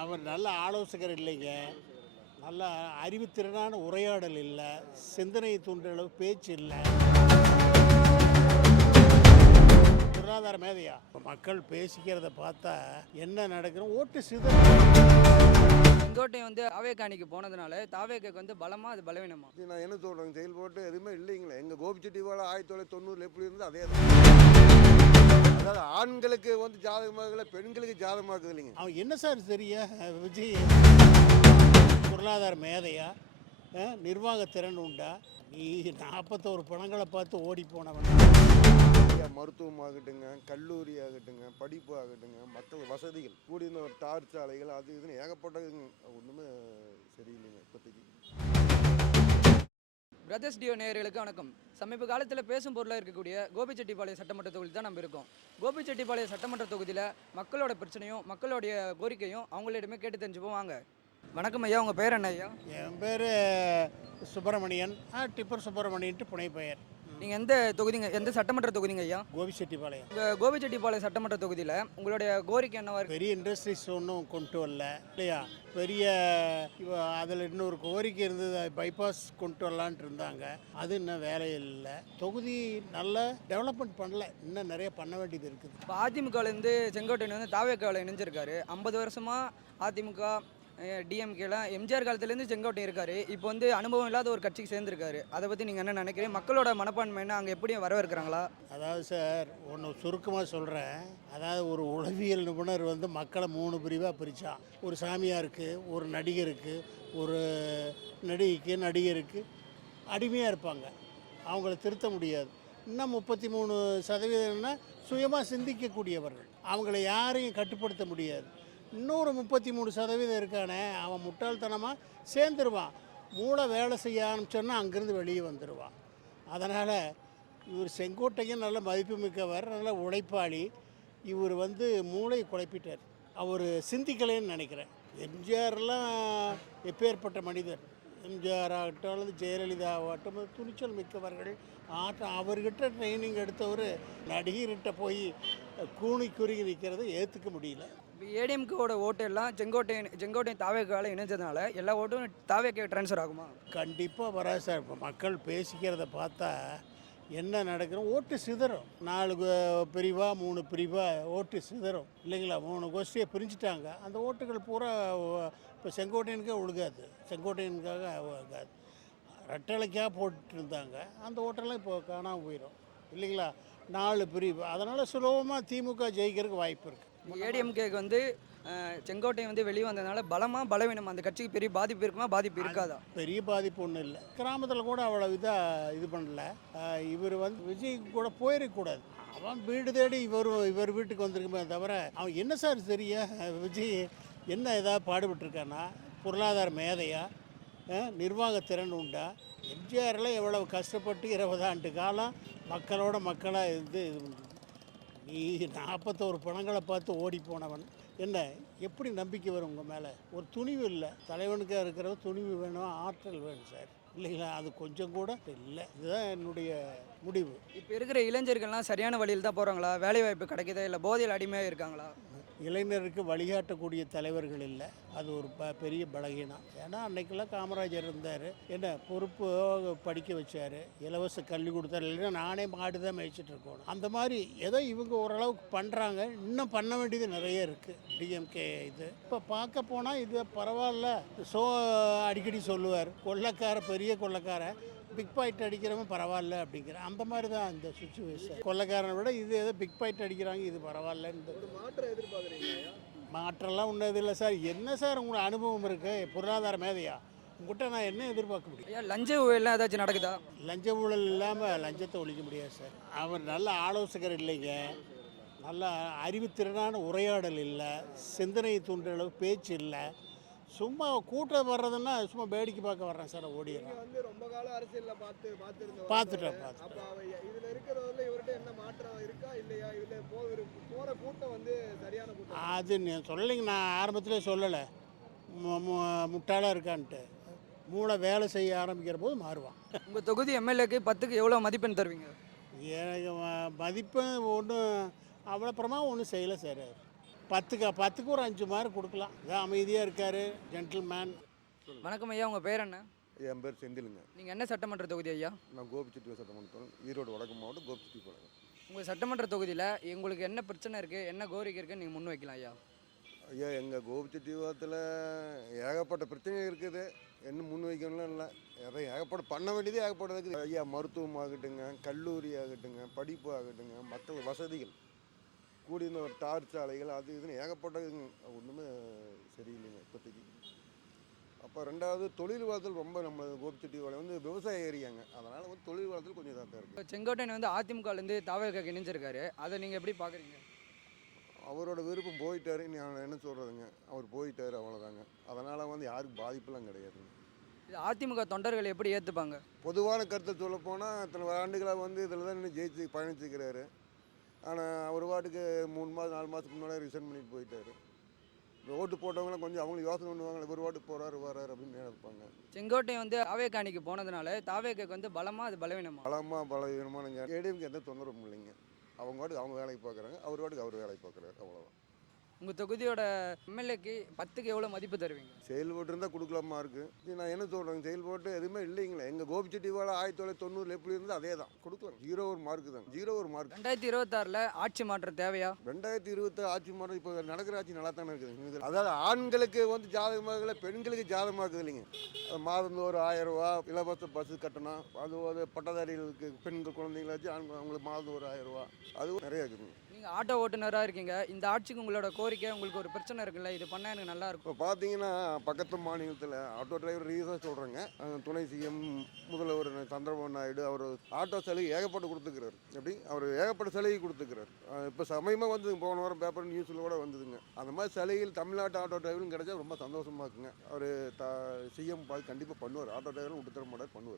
அவர் நல்ல ஆலோசகர் இல்லைங்க. நல்ல அறிவுத்திறனான உரையாடல் இல்லை. சிந்தனையை தூண்டுற அளவு பேச்சு இல்லை. பொருளாதார மேதையா? இப்ப மக்கள் பேசிக்கிறத பார்த்தா என்ன நடக்குது? ஓட்டு சிதற செங்கோட்டை வந்து தாவேக்காணிக்கு போனதுனால தாவேக்காக்கு வந்து பலமா அது பலவீனமா? நான் என்ன சொல்கிறேங்க செயல்பாட்டு எதுவுமே இல்லைங்களே. எங்கள் கோபிச்செட்டிவாள ஆயிரத்தி தொள்ளாயிரத்தி தொண்ணூறில் எப்படி இருந்தோ அதே தான். அதாவது ஆண்களுக்கு வந்து ஜாதகமாகல பெண்களுக்கு ஜாதகமாக்குது இல்லைங்க அவன் என்ன சார் தெரிய? விஜய் பொருளாதார மேதையா? அஹ், நிர்வாகத் திறன் உண்டா? நீ நாற்பத்தோரு பணங்களை பார்த்து ஓடி போனவன். மருத்துவம் ஆகட்டுங்க கல்லூரி ஆகட்டுங்க படிப்பு ஆகட்டுங்க மக்கள் வசதிகள் கூடியிருந்த ஒரு தார் சாலைகள் அது இதுன்னு ஏகப்பட்டதுங்க. ஒன்றுமே சரியில்லைங்க இப்போதைக்கு. பிரதர்ஸ் டியோ நேயர்களுக்கு வணக்கம். சமீப காலத்தில் பேசும் பொருளாக இருக்கக்கூடிய கோபிச்செட்டிப்பாளையம் சட்டமன்ற தொகுதி தான் நம்ம இருக்கோம். கோபிச்செட்டிப்பாளையம் சட்டமன்ற தொகுதியில் மக்களோட பிரச்சனையும் மக்களுடைய கோரிக்கையும் அவங்களிடமே கேட்டு தெரிஞ்சுப்போம். வாங்க. வணக்கம் ஐயா உங்கள் பேர் என்ன ஐயா? என் பேர் சுப்பிரமணியன். டிப்பர் சுப்பிரமணியன்ட்டு புனை பெயர் நீங்கள் எந்த தொகுதிங்க எந்த சட்டமன்ற தொகுதிங்க ஐயா? கோபிச்செட்டிப்பாளையம். உங்கள் கோபிச்செட்டிப்பாளையம் சட்டமன்ற தொகுதியில் உங்களுடைய கோரிக்கை என்னவா இருக்கு? பெரிய இண்டஸ்ட்ரீஸ் ஒன்றும் கொண்டு வரல இல்லையா? பெரிய அதில் இன்னொரு கோரிக்கை இருந்தது பைபாஸ் கொண்டு வரலான்ட்டு இருந்தாங்க. அது இன்னும் வேலை இல்லை. தொகுதி நல்ல டெவலப்மெண்ட் பண்ணல இன்னும் நிறைய பண்ண வேண்டியது இருக்குது. இப்போ அதிமுகலேருந்து செங்கோட்டையன் வந்து தாவேக்காவில் இணைஞ்சிருக்காரு. ஐம்பது வருஷமாக அதிமுக டிஎம்கேலாம் எம்ஜிஆர் காலத்துலேருந்து செங்கோட்டை இருக்காரு. இப்போ வந்து அனுபவம் இல்லாத ஒரு கட்சிக்கு சேர்ந்துருக்காரு. அதை பற்றி நீங்கள் என்ன நினைக்கிறீங்க? மக்களோட மனப்பான்மை என்ன? அங்கே எப்படியும் வரவேற்கிறாங்களா? அதாவது சார் ஒன்று சுருக்கமாக சொல்கிறேன் அதாவது ஒரு உளவியல் நிபுணர் வந்து மக்களை மூணு பிரிவாக பிரித்தான் ஒரு சாமியாருக்கு ஒரு நடிகருக்கு ஒரு நடிகைக்கு நடிகருக்கு அடிமையாக இருப்பாங்க. அவங்கள திருத்த முடியாது. இன்னும் முப்பத்தி மூணு சதவீதம்னா சுயமாக சிந்திக்கக்கூடியவர்கள். அவங்கள யாரையும் கட்டுப்படுத்த முடியாது. இன்னொரு முப்பத்தி மூணு சதவீதம் இருக்கானே அவன் முட்டாள்தனமாக சேர்ந்துருவான் மூளை வேலை செய்ய ஆரம்பிச்சோன்னா அங்கேருந்து வெளியே வந்துடுவான் அதனால் இவர் செங்கோட்டையன் நல்ல மதிப்புமிக்கவர் நல்ல உழைப்பாளி. இவர் வந்து மூளை குழப்பிட்டார். அவர் சிந்திக்கலைன்னு நினைக்கிறேன். எம்ஜிஆர்லாம் எப்பேற்பட்ட மனிதர். எம்ஜிஆர் ஆகட்டும் அல்லது ஜெயலலிதா ஆகட்டும் துணிச்சல் மிக்கவர்கள். ஆட்டம் அவர்கிட்ட ட்ரைனிங் எடுத்தவர் நடிகர்கிட்ட போய் கூணி குறுகி நிற்கிறத ஏற்றுக்க முடியல. ஏடிஎம்கோட ஓட்டு எல்லாம் செங்கோட்டையன் செங்கோட்டையன் தாவேக்கால இணைஞ்சதுனால எல்லா ஓட்டும் தாவேக்கே ட்ரான்ஸ்ஃபர் ஆகுமா? கண்டிப்பாக வராது சார். இப்போ மக்கள் பேசிக்கிறத பார்த்தா என்ன நடக்குது ஓட்டு சிதறும். நாலு பிரிவாக பிரிவா மூணு பிரிவா ஓட்டு சிதறும். இல்லைங்களா? மூணு கோஷ்டியை பிரிஞ்சுட்டாங்க. அந்த ஓட்டுகள் பூரா இப்போ செங்கோட்டையனுக்கே ஒழுகாது. செங்கோட்டையனுக்காக ஒழுகாது. ரெட்டலைக்காக போட்டுட்டு இருந்தாங்க அந்த ஓட்டெல்லாம் இப்போ காணாமல் போயிடும் இல்லைங்களா? நாலு பிரிவு. அதனால் சுலபமாக திமுக ஜெயிக்கிறதுக்கு வாய்ப்பு இருக்குது ஏடிஎம்கேக்கு வந்து அஹ், செங்கோட்டையன் வந்து வெளியே வந்ததுனால பலமா பலவீனம். அந்த கட்சிக்கு பெரிய பாதிப்பு இருக்குமா? பாதிப்பு இருக்காதா? பெரிய பாதிப்பு ஒன்றும் இல்லை. கிராமத்தில் கூட அவ்வளோ இதாக இது பண்ணல. இவர் வந்து விஜய் கூட போயிடக்கூடாது அவன் வீடு தேடி இவர் இவர் வீட்டுக்கு வந்திருக்குமே தவிர அவன் என்ன சார் தெரிய? விஜய் என்ன ஏதாவது பாடுபட்டிருக்கானா? பொருளாதார மேதையா? அஹ், நிர்வாகத் திறன் உண்டா? எம்ஜிஆர்லாம் எவ்வளவு கஷ்டப்பட்டு இருபது ஆண்டு காலம் மக்களோட மக்களாக இருந்து இது நீ நாற்பத்தோரு பணங்களை பார்த்து ஓடி போனவன். என்ன எப்படி நம்பிக்கை வரும் உங்கள் மேலே? ஒரு துணிவு இல்லை. தலைவனுக்காக இருக்கிற துணிவு வேணும் ஆற்றல் வேணும் சார். இல்லைங்களா? அது கொஞ்சம் கூட இல்லை. இதுதான் என்னுடைய முடிவு. இப்போ இருக்கிற இளைஞர்கள்லாம் சரியான வழியில் தான் போகிறாங்களா வேலைவாய்ப்பு கிடைக்குதா? இல்லை போதையில் அடிமையாக இருக்காங்களா? இளைஞருக்கு வழிகாட்டக்கூடிய தலைவர்கள் இல்லை. அது ஒரு ப பெரிய பலகீனம். ஏன்னா அன்னைக்கெல்லாம் காமராஜர் இருந்தார். என்ன பொறுப்பு படிக்க வச்சார். இலவச கல்வி கொடுத்தாரு. இல்லைன்னா நானே மாடு தான் மேய்ச்சிட்டு இருக்கணும். அந்த மாதிரி ஏதோ இவங்க ஓரளவுக்கு பண்ணுறாங்க இன்னும் பண்ண வேண்டியது நிறைய இருக்குது டிஎம்கே இது. இப்போ பார்க்க போனால் இது பரவாயில்ல. ஸோ அடிக்கடி சொல்லுவார். கொள்ளக்கார பெரிய கொள்ளக்கார பிக் பாயிண்ட் அடிக்கிறவன் பரவாயில்ல அப்படிங்கிற அந்த மாதிரி தான் இந்த சுச்சுவேஷன் கொள்ளக்காரனை விட இது ஏதோ பிக் பாயிண்ட் அடிக்கிறாங்க இது பரவாயில்லன்னு மாற்றம் எதிர்பார்க்குறீங்க மாற்றம்லாம் ஒன்றும் இல்லை சார். என்ன சார் உங்களுக்கு அனுபவம் இருக்கு? பொருளாதார மேதையா? உங்கள்கிட்ட நான் என்ன எதிர்பார்க்க முடியும்? ஐயா லஞ்ச ஊழல்லாம் ஏதாச்சும் நடக்குதா? லஞ்ச ஊழல் இல்லாமல் லஞ்சத்தை ஒழிக்க முடியாது சார். அவர் நல்ல ஆலோசகர் இல்லைங்க. நல்ல அறிவுத்திறனான உரையாடல் இல்லை. சிந்தனையை தூண்டுற அளவு பேச்சு இல்லை. சும்மா கூட்டம் வர்றதுன்னா சும்மா வேடிக்கை பார்க்க வர்றேன் சார் ஓடிடுறேன். வந்து ரொம்ப காலம் அரசியல்ல பார்த்து பார்த்துருந்தோம் பார்த்துட்டேன் பார்த்துட்டேன். இதுல இருக்கிறதுல இவர்கிட்ட என்ன மாற்றம் இருக்கா இல்லையா? இதுல போ போற கூட்டம் வந்து சரியான கூட்டம் அது நீ சொல்லலைங்க நான் ஆரம்பத்திலே சொல்லலை. மு- மு- முட்டாளாக இருக்கான்ட்டு. மூளை வேலை செய்ய ஆரம்பிக்கிற போது மாறுவான். உங்கள் தொகுதி எம்எல்ஏக்கு பத்துக்கு எவ்வளோ மதிப்பெண் தருவீங்க? எனக்கு மதிப்பெண் ஒன்றும் அவ்வளோப்புறமா ஒன்றும் செய்யலை சார். அவர். பத்துக்கு பத்துக்கு ஒரு அஞ்சு மார்க் கொடுக்கலாம். இதான் அமைதியாக இருக்கார் ஜென்டில்மேன் வணக்கம் ஐயா உங்கள் பேர் என்ன? என் பேர் செந்திலுங்க. நீங்கள் என்ன சட்டமன்ற தொகுதி ஐயா? நான் கோபிச்செட்டி சட்டமன்றம் ஈரோடு வடக்கு மாவட்டம் கோபிச்செட்டி பாளையம் உங்கள் சட்டமன்ற தொகுதியில் உங்களுக்கு என்ன பிரச்சனை இருக்குது என்ன கோரிக்கை இருக்குன்னு நீங்கள் முன் வைக்கலாம் ஐயா. ஐயா எங்கள் கோபிச்செட்டிவாரத்தில் ஏகப்பட்ட பிரச்சனை இருக்குது. என்ன முன் வைக்கணும்லாம் இல்லை. அதை ஏகப்பட்ட பண்ண வேண்டியதே ஏகப்பட்ட இருக்குது. ஐயா மருத்துவம் ஆகட்டுங்க கல்லூரி ஆகட்டுங்க படிப்பு ஆகட்டுங்க மக்கள் வசதிகள். கூடியிருந்த ஒரு தார் சாலைகள் அது இதுன்னு ஏகப்பட்டதுங்க ஒன்றுமே சரியில்லைங்க இப்போதைக்கு. அப்போ ரெண்டாவது தொழில் வளத்தில் ரொம்ப நம்ம கோபிச்செட்டிவாளையம் வந்து விவசாய ஏரியாங்க. அதனால் வந்து தொழில் வளத்தில் கொஞ்சம் இதாக இருக்குது செங்கோட்டையன் வந்து அதிமுகலேருந்து தாவேக்கா இணைஞ்சிருக்காரு. அதை நீங்கள் எப்படி பார்க்குறீங்க அவரோட விருப்பம் போயிட்டாரு நான் என்ன சொல்கிறதுங்க அவர் போயிட்டாரு அவ்வளோதாங்க அதனால் வந்து யாருக்கும் பாதிப்பெல்லாம் கிடையாதுங்க. இது அதிமுக தொண்டர்கள் எப்படி ஏற்றுப்பாங்க பொதுவான கருத்தை சொல்ல போனால் இத்தனை ஆண்டுகளாக வந்து இதில் தான் இன்னும் ஜெயிச்சு பயணிச்சுக்கிறாரு. ஆனால் அவர் பாட்டுக்கு மூணு மாதம் நாலு மாதத்துக்கு முன்னாடி ரிசைன் பண்ணிட்டு போயிட்டாரு. ஓட்டு போட்டவங்களாம் கொஞ்சம் அவங்களுக்கு யோசனை பண்ணுவாங்க இவர் பாட்டுக்கு போகிறாரு வராரு அப்படின்னு நினைப்பாங்க. செங்கோட்டையன் வந்து தாவேக்கா அணிக்கு போனதுனால தாவேக்காக்கு வந்து பலமா அது பலவீனமா? பலமாக பலவீனமானங்க ஏடிஎம்க்கு எந்த தொந்தரவும் இல்லைங்க. அவங்க பாட்டுக்கு அவங்க வேலைக்கு பார்க்குறாங்க அவர் பாட்டுக்கு அவர் வேலைக்கு பார்க்குறாரு அவ்வளோதான் உங்கள் தொகுதியோட எம்எல்ஏக்கு பத்துக்கு எவ்வளோ மதிப்பு தருவீங்க? செயல்பட்டு இருந்தால் கொடுக்கலாமா இருக்குது நான் என்ன சொல்கிறேங்க செயல்பாட்டு எதுவுமே இல்லைங்களே. எங்கள் கோபிச்செட்டிவாள ஆயிரத்தி தொள்ளாயிரத்தி தொண்ணூறுல எப்படி இருந்தது அதே தான். கொடுக்கலாம். ஜீரோ ஒரு மார்க்கு தான். ஜீரோ ஒரு மார்க் ரெண்டாயிரத்தி இருபத்தாறில் ஆட்சி மாற்றம் தேவையா? ரெண்டாயிரத்தி இருபத்தி ஆட்சி மாதம் இப்போ நடக்கிற ஆட்சி நல்லா தானே இருக்குது அதாவது ஆண்களுக்கு வந்து ஜாதகமாக பெண்களுக்கு ஜாதகமாக்குது இல்லைங்க. அது மாதந்தோறும் ஆயிரம் ரூபா இலவச பஸ் கட்டணம். அது ஒரு பட்டதாரிகளுக்கு பெண்கள் குழந்தைங்களாச்சு ஆண் அவங்களுக்கு மாதம் ஒரு ஆயிரம் ரூபா அதுவும் நிறைய இருக்குதுங்க நீங்கள் ஆட்டோ ஓட்டுநராக இருக்கீங்க. இந்த ஆட்சிக்கு உங்களோட கோரிக்கை உங்களுக்கு ஒரு பிரச்சனை இருக்குல்ல இது பண்ணால் எனக்கு நல்லா இருக்கும். இப்போ பார்த்தீங்கன்னா பக்கத்து மாநிலத்தில் ஆட்டோ டிரைவர் ரீசன் சொல்கிறேங்க துணை சிஎம் முதல்வர் சந்திரபாபு நாயுடு அவர் ஆட்டோ சலுகை ஏகப்பட்டு கொடுத்துக்கிறார். எப்படி? அவர் ஏகப்பட்ட சலுகை கொடுத்துக்கிறார். இப்போ சமயமாக வந்து போன வாரம் பேப்பர் நியூஸில் கூட வந்ததுங்க. அந்த மாதிரி சலுகையில் தமிழ்நாட்டு ஆட்டோ டிரைவரும் கிடைச்சா ரொம்ப சந்தோஷமாக இருக்குங்க. அவர் த சிஎம் பார்த்து கண்டிப்பாக பண்ணுவார். ஆட்டோ டிரைவரும் விட்டு தர மாட்டார் பண்ணுவார்.